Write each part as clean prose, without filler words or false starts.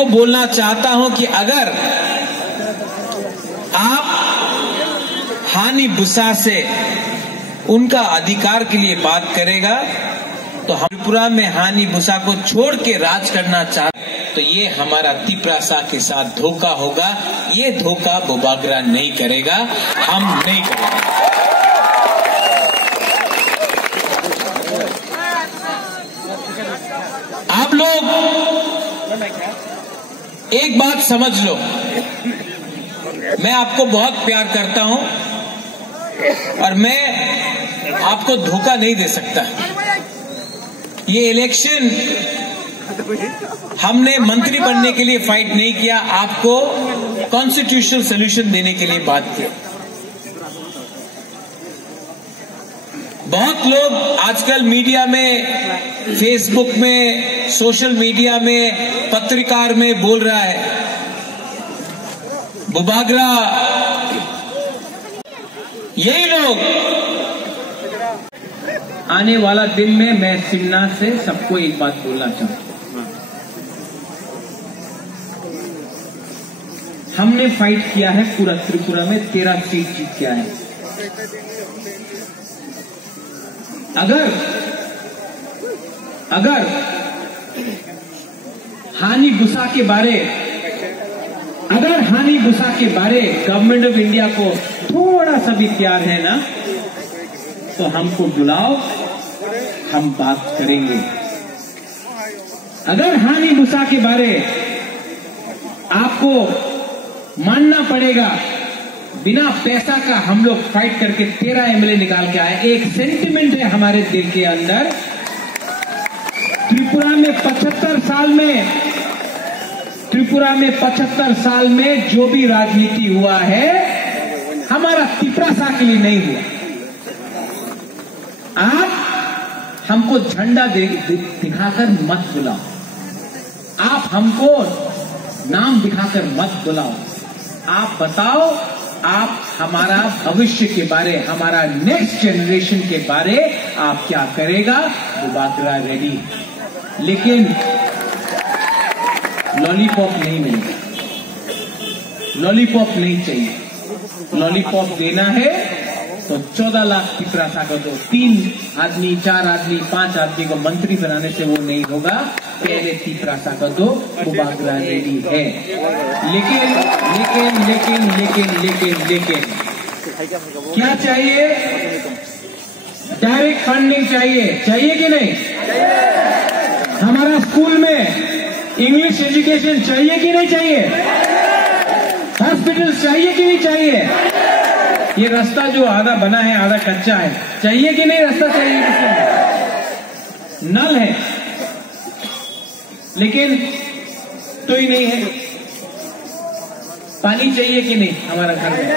को बोलना चाहता हूं कि अगर आप हानि बुसा से उनका अधिकार के लिए बात करेगा तो हम त्रिपुरा में हानि बुसा को छोड़ के राज करना चाहते तो ये हमारा तिपरासा के साथ धोखा होगा। ये धोखा बुबागरा नहीं करेगा, हम नहीं करेंगे। आप लोग एक बात समझ लो, मैं आपको बहुत प्यार करता हूं और मैं आपको धोखा नहीं दे सकता। ये इलेक्शन हमने मंत्री बनने के लिए फाइट नहीं किया, आपको कॉन्स्टिट्यूशनल सोल्यूशन देने के लिए बात किया। बहुत लोग आजकल मीडिया में, फेसबुक में, सोशल मीडिया में, पत्रकार में बोल रहा है बुबागरा, यही लोग। आने वाला दिन में मैं शिवनाथ से सबको एक बात बोलना चाहूँ, हमने फाइट किया है पूरा त्रिपुरा में, 13 सीट जीत के आए। अगर हानि बुसा के बारे गवर्नमेंट ऑफ इंडिया को थोड़ा सा भी प्यार है ना, तो हमको बुलाओ, हम बात करेंगे। अगर हानि बुसा के बारे आपको मानना पड़ेगा, बिना पैसा का हम लोग फाइट करके 13 एमएलए निकाल के आए। एक सेंटिमेंट है हमारे दिल के अंदर। त्रिपुरा में 75 साल में जो भी राजनीति हुआ है, हमारा तिपरासा के लिए नहीं हुआ। आप हमको झंडा दिखाकर मत बुलाओ, आप हमको नाम दिखाकर मत बुलाओ। आप बताओ, आप हमारा भविष्य के बारे, हमारा नेक्स्ट जनरेशन के बारे आप क्या करेगा। बुबागरा रेडी, लेकिन लॉलीपॉप नहीं मिलेगा, लॉलीपॉप नहीं चाहिए। लॉलीपॉप देना है तो 14 लाख तिपरासा को दो। 3 आदमी, 4 आदमी, 5 आदमी को मंत्री बनाने से वो नहीं होगा। पहले तिपरासा को दो, बुबागरा रेडी है। लेकिन क्या चाहिए? डायरेक्ट फंडिंग चाहिए कि नहीं? हमारा स्कूल में इंग्लिश एजुकेशन चाहिए कि नहीं चाहिए? हॉस्पिटल चाहिए कि नहीं चाहिए? ये रास्ता जो आधा बना है आधा कच्चा है, चाहिए कि नहीं? रास्ता चाहिए कि नहीं? नल है लेकिन तो ही नहीं है। पानी चाहिए कि नहीं हमारा घर में?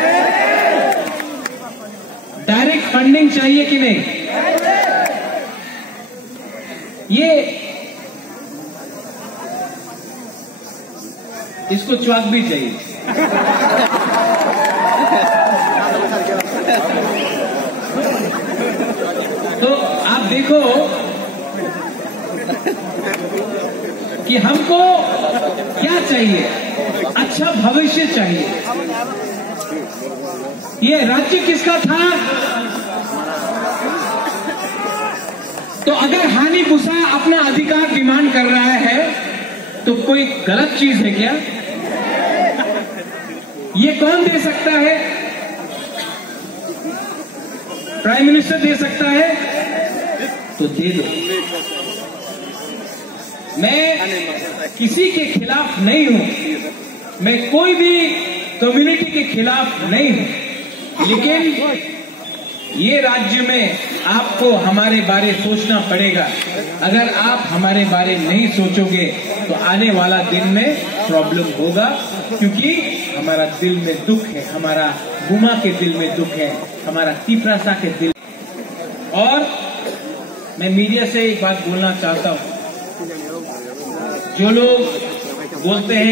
डायरेक्ट फंडिंग चाहिए कि नहीं? ये इसको च्वाक भी चाहिए। तो आप देखो कि हमको क्या चाहिए? अच्छा भविष्य चाहिए। ये राज्य किसका था? तो अगर हानि बुसा अपना अधिकार डिमांड कर रहा है तो कोई गलत चीज है क्या? ये कौन दे सकता है? प्राइम मिनिस्टर दे सकता है तो दे दो। मैं किसी के खिलाफ नहीं हूं, मैं कोई भी कम्युनिटी के खिलाफ नहीं हूं, लेकिन ये राज्य में आपको हमारे बारे सोचना पड़ेगा। अगर आप हमारे बारे नहीं सोचोगे तो आने वाला दिन में प्रॉब्लम होगा, क्योंकि हमारा दिल में दुख है, हमारा गुमा के दिल में दुख है, हमारा तिपरासा के दिल। और मैं मीडिया से एक बात बोलना चाहता हूं, जो लोग बोलते हैं